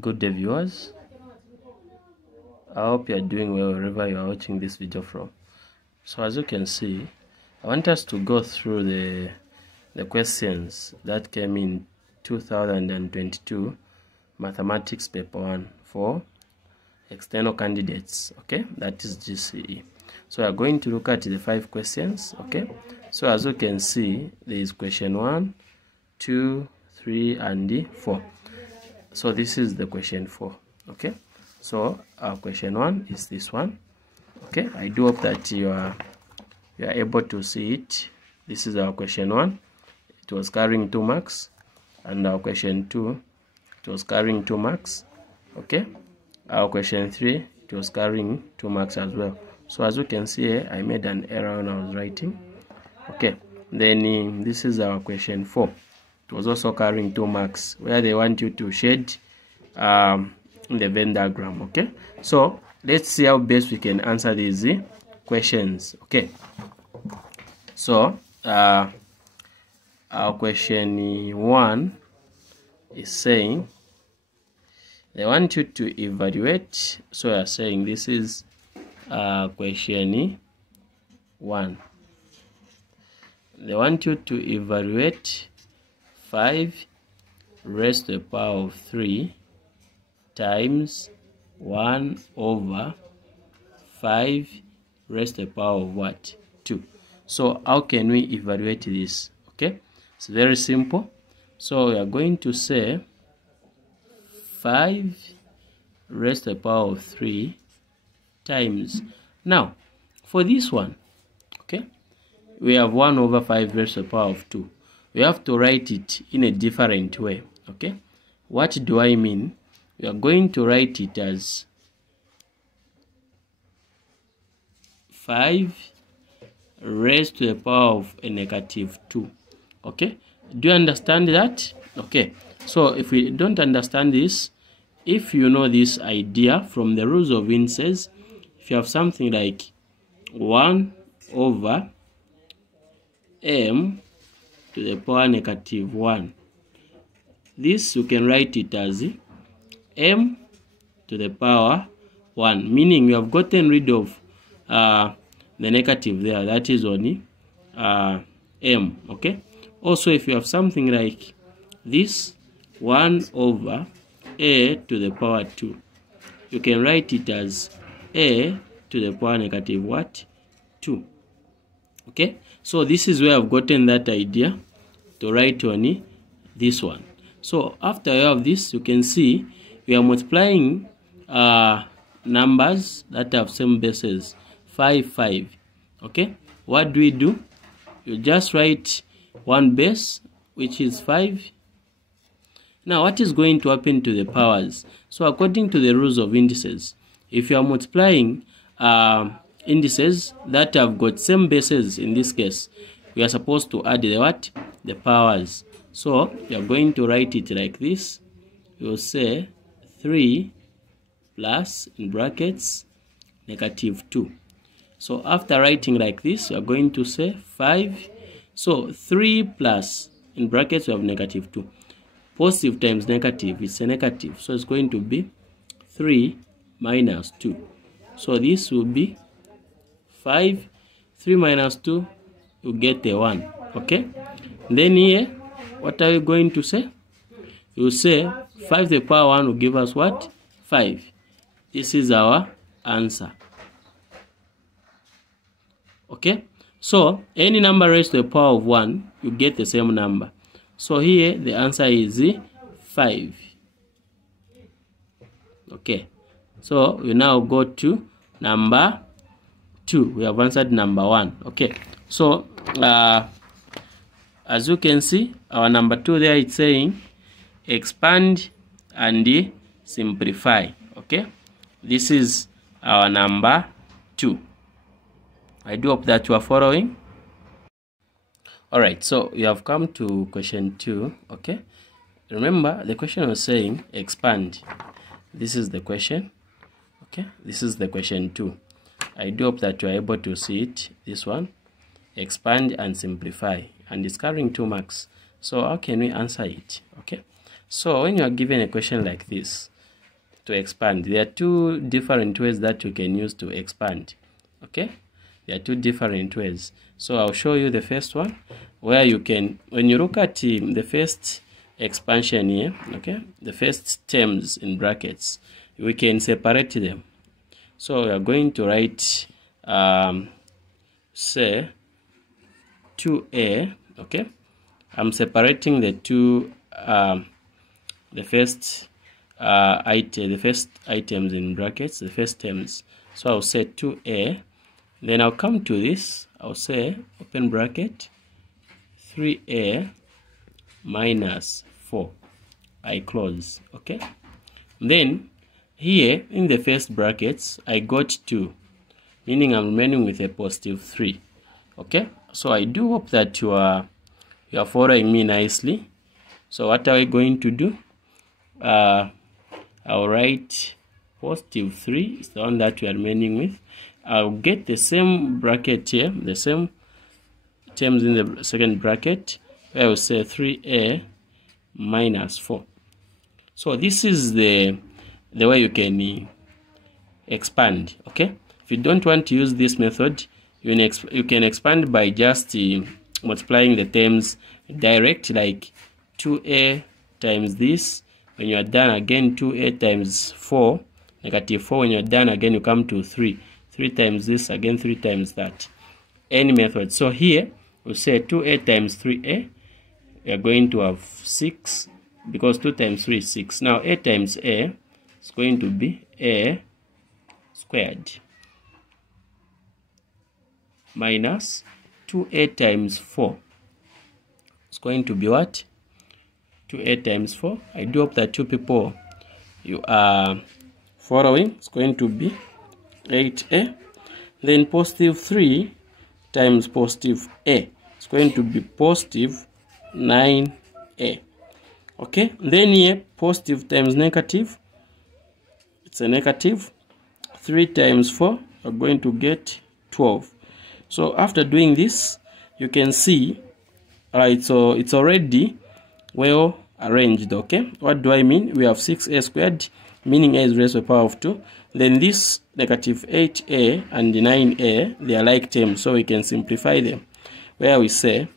Good day, viewers. I hope you are doing well wherever you are watching this video from. So as you can see, I want us to go through the questions that came in 2022 Mathematics Paper 1 for external candidates, okay? That is GCE. So we are going to look at the 5 questions, okay? So as you can see, there is question 1, 2, 3, and 4. So this is the question 4, okay? So our question 1 is this one, okay? I do hope that you are able to see it. This is our question 1. It was carrying 2 marks, and our question 2, it was carrying 2 marks, okay? Our question 3, it was carrying 2 marks as well. So as you can see here, I made an error when I was writing, okay? Then this is our question 4. It was also carrying 2 marks, where they want you to shade in the Venn diagram, okay? So let's see how best we can answer these questions, okay? So our question 1 is saying they want you to evaluate. So we are saying this is question 1. They want you to evaluate 5 raised to the power of 3 times 1 over 5 raised to the power of what? 2. So how can we evaluate this? Okay, it's very simple. So we are going to say 5 raised to the power of 3 times. Now for this one, okay, we have 1 over 5 raised to the power of 2. We have to write it in a different way, okay? What do I mean? We are going to write it as 5 raised to the power of a negative 2, okay? Do you understand that? Okay, so if we don't understand this, if you know this idea from the rules of indices, if you have something like 1 over m to the power negative 1, this you can write it as m to the power 1, meaning you have gotten rid of the negative there, that is only m, okay? Also, if you have something like this 1 over a to the power 2, you can write it as a to the power negative what? 2. Okay, so this is where I've gotten that idea to write on this one. So after you have this, you can see we are multiplying numbers that have same bases, 5, 5. Okay, what do? You just write one base, which is 5. Now what is going to happen to the powers? So according to the rules of indices, if you are multiplying indices that have got same bases, in this case we are supposed to add the what? The powers. So you are going to write it like this. You will say 3 plus, in brackets, negative 2. So after writing like this, you are going to say 5. So 3 plus, in brackets we have negative 2. Positive times negative is a negative, so it's going to be 3 minus 2. So this will be 5. 3 minus 2, you get a 1, okay? Then here, what are you going to say? You say 5 to the power 1 will give us what? 5. This is our answer. Okay? So any number raised to the power of 1, you get the same number. So here the answer is 5. Okay. So we now go to number 2. We have answered number 1. Okay. So as you can see, our number 2 there, it's saying expand and simplify. Okay, this is our number 2. I do hope that you are following. Alright, so we have come to question 2. Okay, remember the question was saying expand. This is the question. Okay, this is the question 2. I do hope that you are able to see it. This one, expand and simplify, and it's carrying 2 marks. So how can we answer it? Okay, so when you are given a question like this, expand. There are two different ways that you can use to expand. Okay, there are two different ways. So I'll show you the first one, where you can, when you look at the first expansion here, okay, the first terms in brackets, we can separate them. So we are going to write say 2a. okay, I'm separating the two the first items in brackets, the first terms. So I'll say 2a, then I'll come to this, I'll say open bracket 3a minus 4, I close. Okay, then here in the first brackets I got 2, meaning I'm remaining with a positive 3. Okay, so I do hope that you are following me nicely. So what are we going to do? I'll write positive 3 is the one that we are remaining with. I'll get the same bracket here, the same terms in the second bracket, where I will say 3a minus 4. So this is the way you can expand. Okay, if you don't want to use this method, you can expand by just multiplying the terms direct, like 2a times this. When you are done, again 2a times 4, negative 4. When you are done, again you come to 3 times this, again 3 times that. Any method. So here we'll say 2a times 3a, we are going to have 6, because 2 times 3 is 6. Now a times a is going to be a squared minus 2a times 4 is going to be what? 2a times 4. I do hope that you people, you are following. It's going to be 8a. Then positive 3 times positive a, it's going to be positive 9a. Okay, then here positive times negative, it's a negative. 3 times 4, you're going to get 12. So after doing this, you can see, alright, so it's already well arranged. Okay, what do I mean? We have 6a squared, meaning a is raised to the power of 2. Then this negative 8a and 9a, they are like terms, so we can simplify them, where we say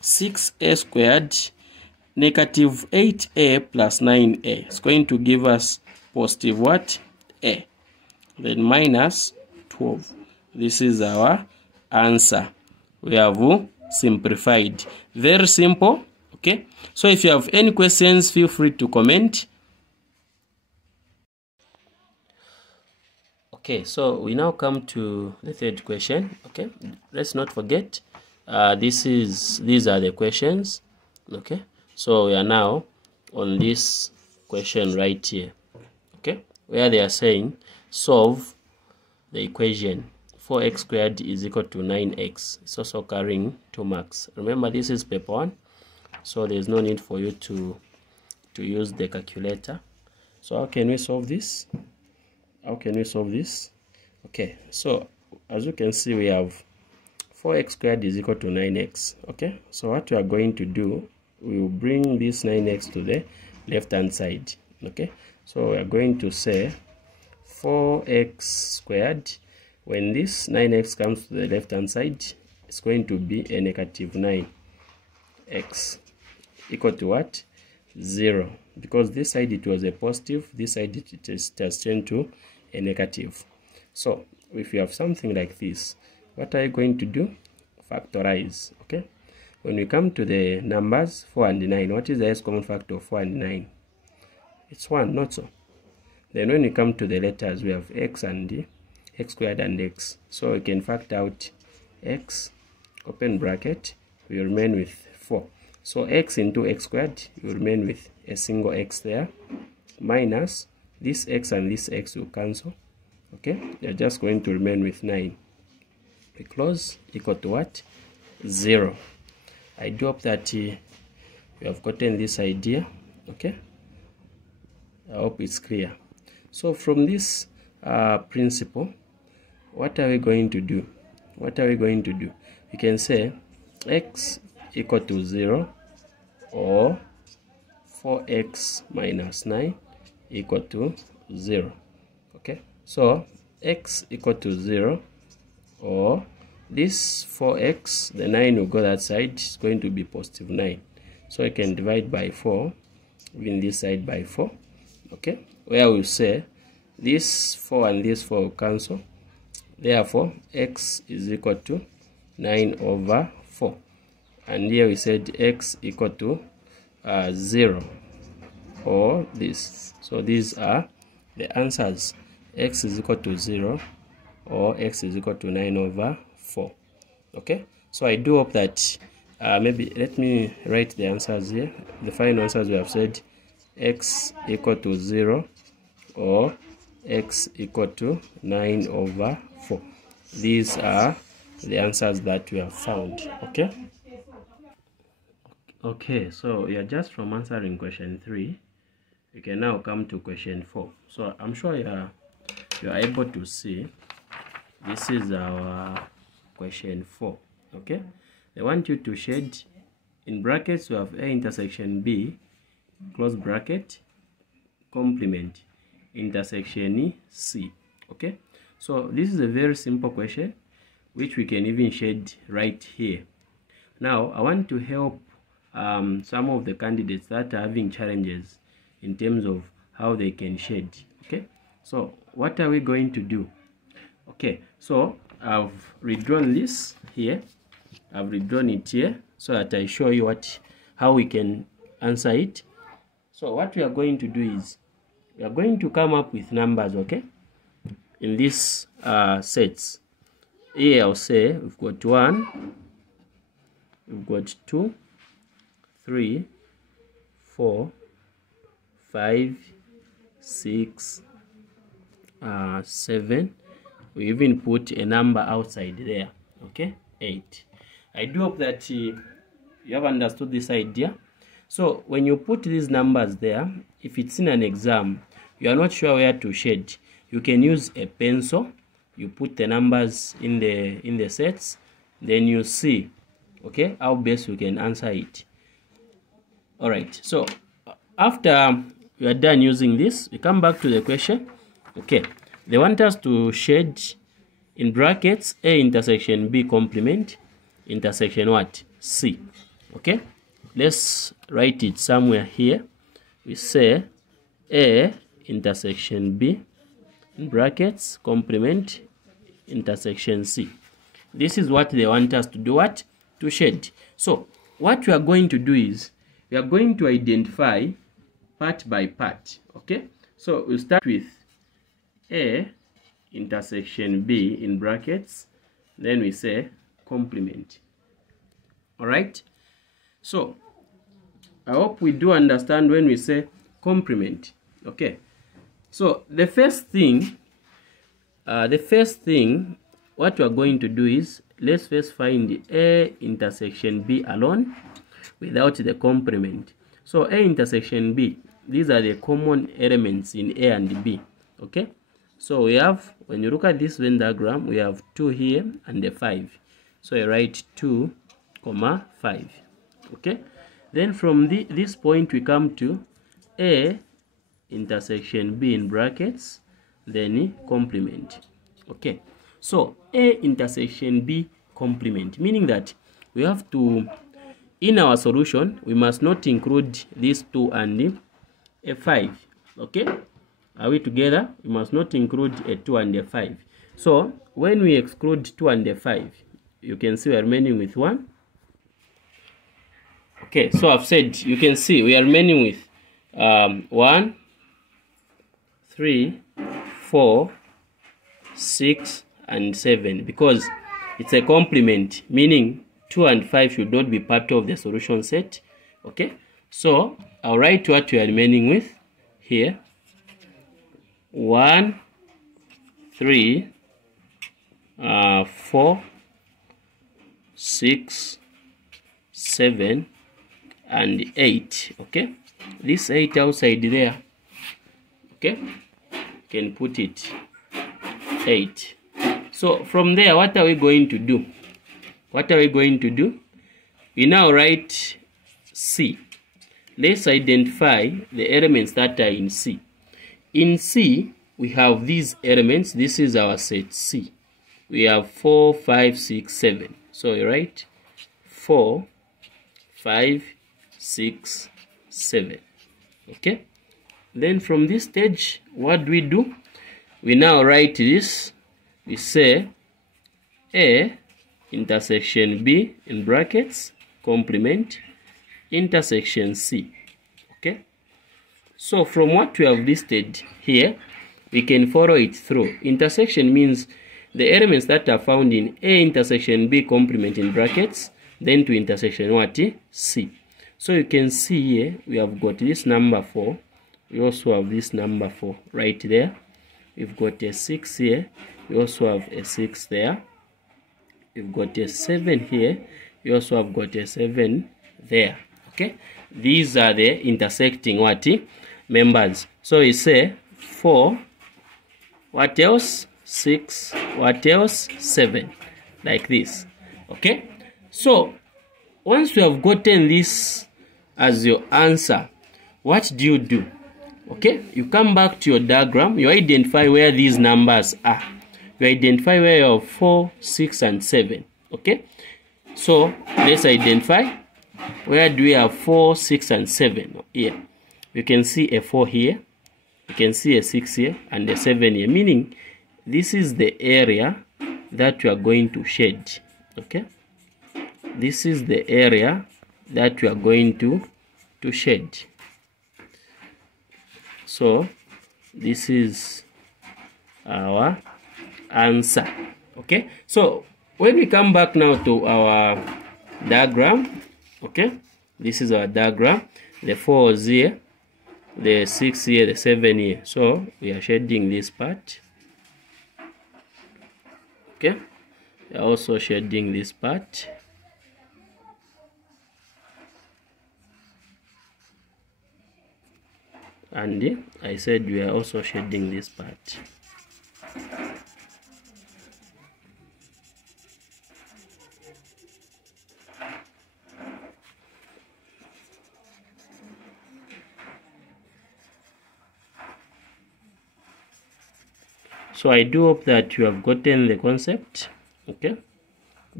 6a squared negative 8a plus 9a is going to give us positive what? A. Then minus 12. This is our answer. We have simplified. Very simple. Okay, so if you have any questions, feel free to comment. Okay, so we now come to the third question. Okay, let's not forget, these are the questions. Okay, so we are now on this question right here. Okay, where they are saying solve the equation 4x squared is equal to 9x. It's also carrying 2 marks. Remember, this is paper 1, so there's no need for you to use the calculator. So how can we solve this? How can we solve this? Okay, so as you can see, we have 4x squared is equal to 9x. Okay, so what we are going to do, we will bring this 9x to the left hand side. Okay, so we are going to say 4x squared, when this 9x comes to the left hand side, it's going to be a negative 9x equal to what? 0. Because this side it was a positive, this side it has changed to a negative. So if you have something like this, what are you going to do? Factorize. Okay, when we come to the numbers 4 and 9, what is the highest common factor of 4 and 9? It's 1, not so. Then when we come to the letters, we have x and x squared and x. So we can factor out x, open bracket, we remain with 4. So x into x squared, you remain with a single x there, minus this x and this x will cancel. Okay, you're just going to remain with 9. We close, equal to what? 0. I do hope that you have gotten this idea. Okay, I hope it's clear. So from this principle, what are we going to do? What are we going to do? You can say x equal to 0, or 4x minus 9 equal to 0. Okay, so x equal to 0, or this 4x, the 9 will go that side, it's going to be positive 9. So I can divide by 4, even this side by 4. Okay, where we say this 4 and this 4 will cancel. Therefore, x is equal to 9 over 4. And here we said x equal to 0, or this. So these are the answers. X is equal to 0, or x is equal to 9 over 4. Okay, so I do hope that maybe let me write the answers here. The final answers we have said x equal to 0, or x equal to 9 over 4. These are the answers that we have found. Okay, so we are just from answering question 3. We can now come to question 4. So I'm sure you are able to see this is our question 4. Okay, they want you to shade in brackets. We have A intersection B, close bracket, complement, intersection C. Okay, so this is a very simple question which we can even shade right here. Now I want to help some of the candidates that are having challenges in terms of how they can shade. Okay, so what are we going to do? Okay, so I've redrawn this here. I've redrawn it here so that I show you how we can answer it. So what we are going to do is we are going to come up with numbers, okay, in these sets. Here I'll say we've got 1, we've got 2, 3, 4, 5, 6, 7. We even put a number outside there, okay, 8. I do hope that you have understood this idea. So when you put these numbers there, if it's in an exam, you are not sure where to shade, you can use a pencil. You put the numbers in the sets, then you see, okay, how best you can answer it. All right, so after you are done using this, we come back to the question. Okay, they want us to shade in brackets A intersection B complement, intersection what? C. Okay, let's write it somewhere here. We say A intersection B in brackets complement, intersection C. This is what they want us to do, what? To shade. So what we are going to do is we are going to identify part by part. Okay, so we'll start with A intersection B in brackets, then we say complement. All right, so I hope we do understand when we say complement. Okay, so the first thing what we are going to do is let's first find A intersection B alone without the complement. So A intersection B, these are the common elements in A and B. Okay, so we have, when you look at this Venn diagram, we have 2 here and a 5. So I write 2, 5. Okay, then from this point we come to A intersection B in brackets, then complement. Okay, so A intersection B complement, meaning that we have to, in our solution, we must not include these 2 and a 5. Okay, are we together? We must not include a 2 and a 5. So when we exclude 2 and a 5, you can see we are remaining with 1. Okay, so I've said, you can see we are remaining with 1, 3, 4, 6, and 7, because it's a complement, meaning 2 and 5 should not be part of the solution set. Okay, so I'll write what we are remaining with here: 1, 3, 4, 6, 7, and 8. Okay, this 8 outside there, okay, can put it 8. So from there, what are we going to do? We now write C. Let's identify the elements that are in C. In C, we have these elements. This is our set C. We have 4, 5, 6, 7. So you write 4, 5, 6, 7. Okay. Then from this stage, what do? We now write this. We say A intersection B in brackets complement intersection C. Okay. So from what we have listed here, we can follow it through. Intersection means the elements that are found in A intersection B complement in brackets, then to intersection what? C. So you can see here, we have got this number 4. We also have this number 4 right there. We've got a 6 here. We also have a 6 there. We've got a 7 here. We also have got a 7 there. Okay. These are the intersecting what? Members. So we say 4. What else? 6. What else? 7. Like this. Okay. So once you have gotten this as your answer, what do? Okay, you come back to your diagram, you identify where these numbers are. You identify where you have 4, 6, and 7. Okay, so let's identify where do we have 4, 6, and 7 here. You can see a 4 here, you can see a 6 here, and a 7 here, meaning this is the area that we are going to shade. Okay, this is the area that we are going to shade. So this is our answer. Okay, so when we come back now to our diagram, okay, this is our diagram. The 4 is here, the 6 here, the 7 here. So we are shading this part. Okay, we are also shading this part. And I said we are also shading this part. So I do hope that you have gotten the concept. Okay,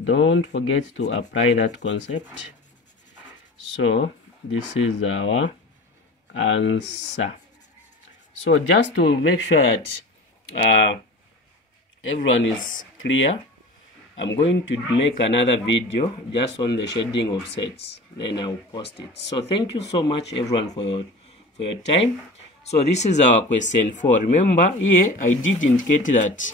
don't forget to apply that concept. So this is our answer. So just to make sure that everyone is clear, I'm going to make another video just on the shading of sets, then I'll post it. So thank you so much everyone for your time. So this is our question 4. Remember here I did indicate that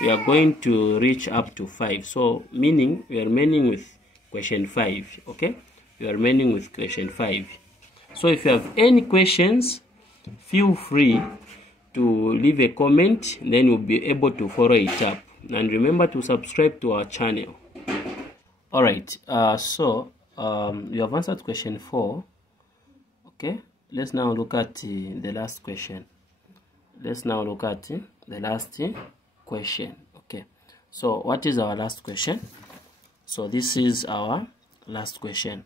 we are going to reach up to 5, so meaning we are remaining with question 5. Okay, we are remaining with question 5. So if you have any questions, feel free to leave a comment, then we'll be able to follow it up. And remember to subscribe to our channel. Alright, so you have answered question 4. Okay, let's now look at the last question. Let's now look at the last question. Okay, so what is our last question? So this is our last question.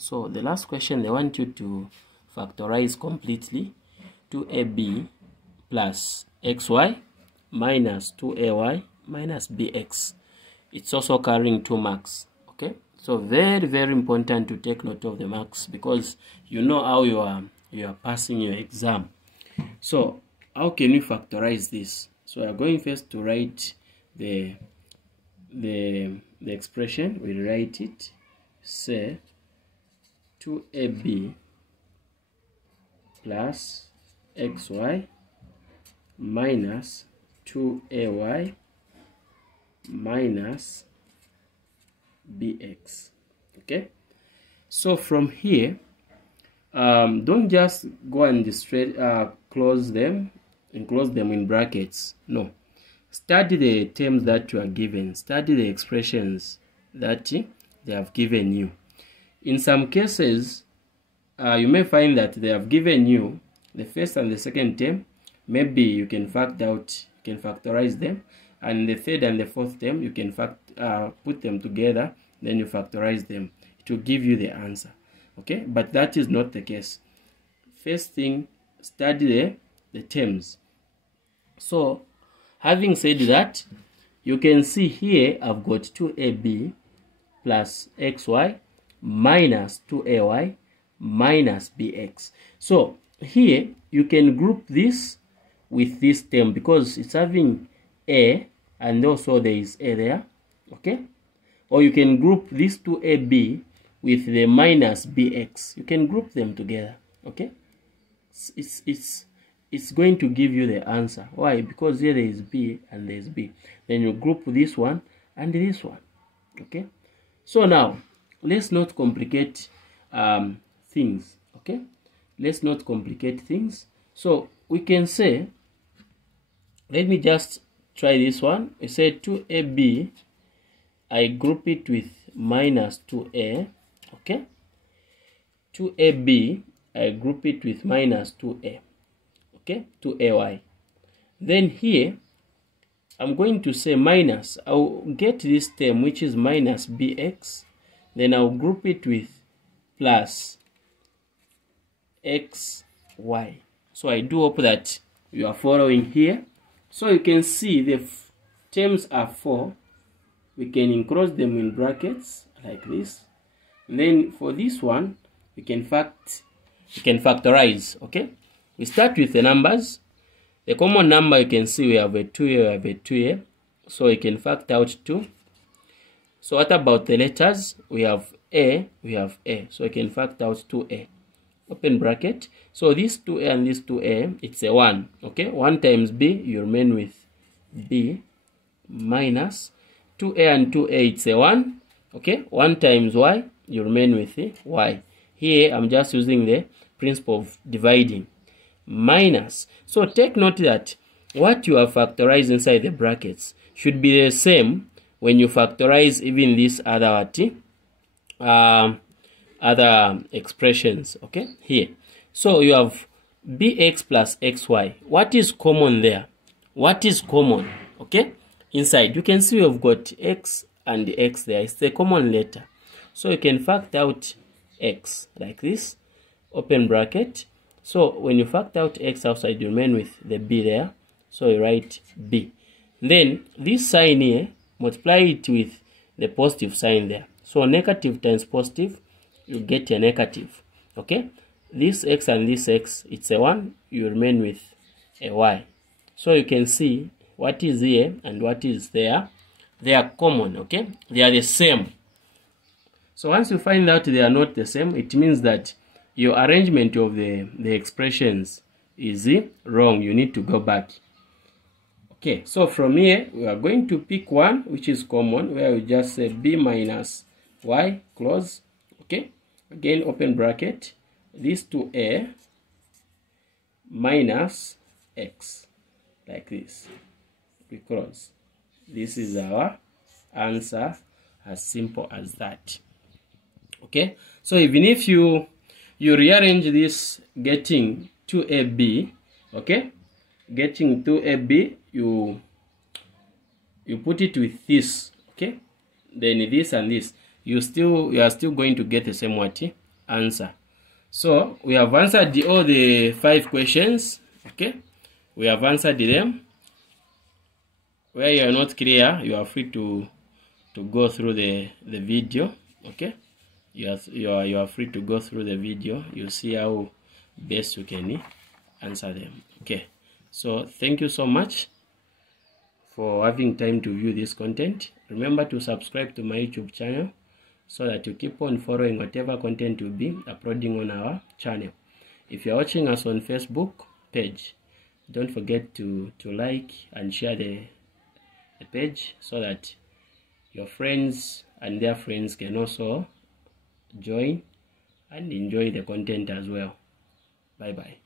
So the last question, they want you to factorize completely 2ab plus xy minus 2ay minus bx. It's also carrying 2 marks. Okay, so very important to take note of the marks, because you know how you are passing your exam. So how can you factorize this? So we are going first to write the expression. We'll write it. Say 2ab plus xy minus 2ay minus bx. Okay, so from here don't just go and straight close them in brackets. No, study the terms that you are given, study the expressions that they have given you. In some cases, you may find that they have given you the first and the second term. Maybe you can factorize them, and the third and the fourth term you can put them together, then you factorize them. It will give you the answer. Okay, but that is not the case. First thing, study the terms. So having said that, you can see here I've got 2ab plus xy minus 2ay minus bx. So here you can group this with this term because it's having a and also there is a there, okay? Or you can group this 2ab with the minus bx. You can group them together, okay? It's going to give you the answer. Why? Because here there is b and there is b. Then you group this one and this one, okay? So now let's not complicate things, okay? Let's not complicate things. So we can say, let me just try this one. We say 2ab, I group it with minus 2a, okay? 2ab, I group it with minus 2a, okay? 2ay. Then here, I'm going to say minus. I'll get this term, which is minus bx. Then I'll group it with plus xy. So I do hope that you are following here. So you can see the terms are 4. We can enclose them in brackets like this. And then for this one, we can factorize, okay? We start with the numbers. The common number, you can see we have a 2 here, we have a 2 here. So you can factor out 2. So what about the letters? We have a, we have a. So you can factor out 2a. Open bracket. So this 2a and this 2a, it's a 1, okay? 1 times b, you remain with b minus 2a and 2a, it's a 1, okay? 1 times y, you remain with y. Here, I'm just using the principle of dividing. Minus. So take note that what you have factorized inside the brackets should be the same when you factorize even these other expressions, okay? Here. So you have bx plus xy. What is common there? What is common, okay? Inside, you can see we've got x and x there. It's a common letter. So you can factor out x like this. Open bracket. So when you factor out x outside, you remain with the b there. So you write b. Then this sign here, multiply it with the positive sign there. So negative times positive, you get a negative. Okay? This x and this x, it's a 1. You remain with a y. So you can see what is here and what is there. They are common. Okay? They are the same. So once you find out they are not the same, it means that your arrangement of the expressions is wrong. You need to go back. Okay, so from here, we are going to pick one which is common, where we just say b minus y, close. Okay, again, open bracket. This 2a minus x, like this. We close. This is our answer, as simple as that. Okay, so even if you rearrange this, getting 2ab, okay, getting 2ab, you put it with this, okay, then this and this, you are still going to get the same what answer. So we have answered all the 5 questions. Okay, we have answered them. Where you are not clear, you are free to go through the video. Okay, you are free to go through the video. You see how best you can answer them. Okay, so thank you so much for having time to view this content. Remember to subscribe to my YouTube channel so that you keep on following whatever content we'll be uploading on our channel. If you're watching us on Facebook page, don't forget to like and share the page so that your friends and their friends can also join and enjoy the content as well. Bye bye.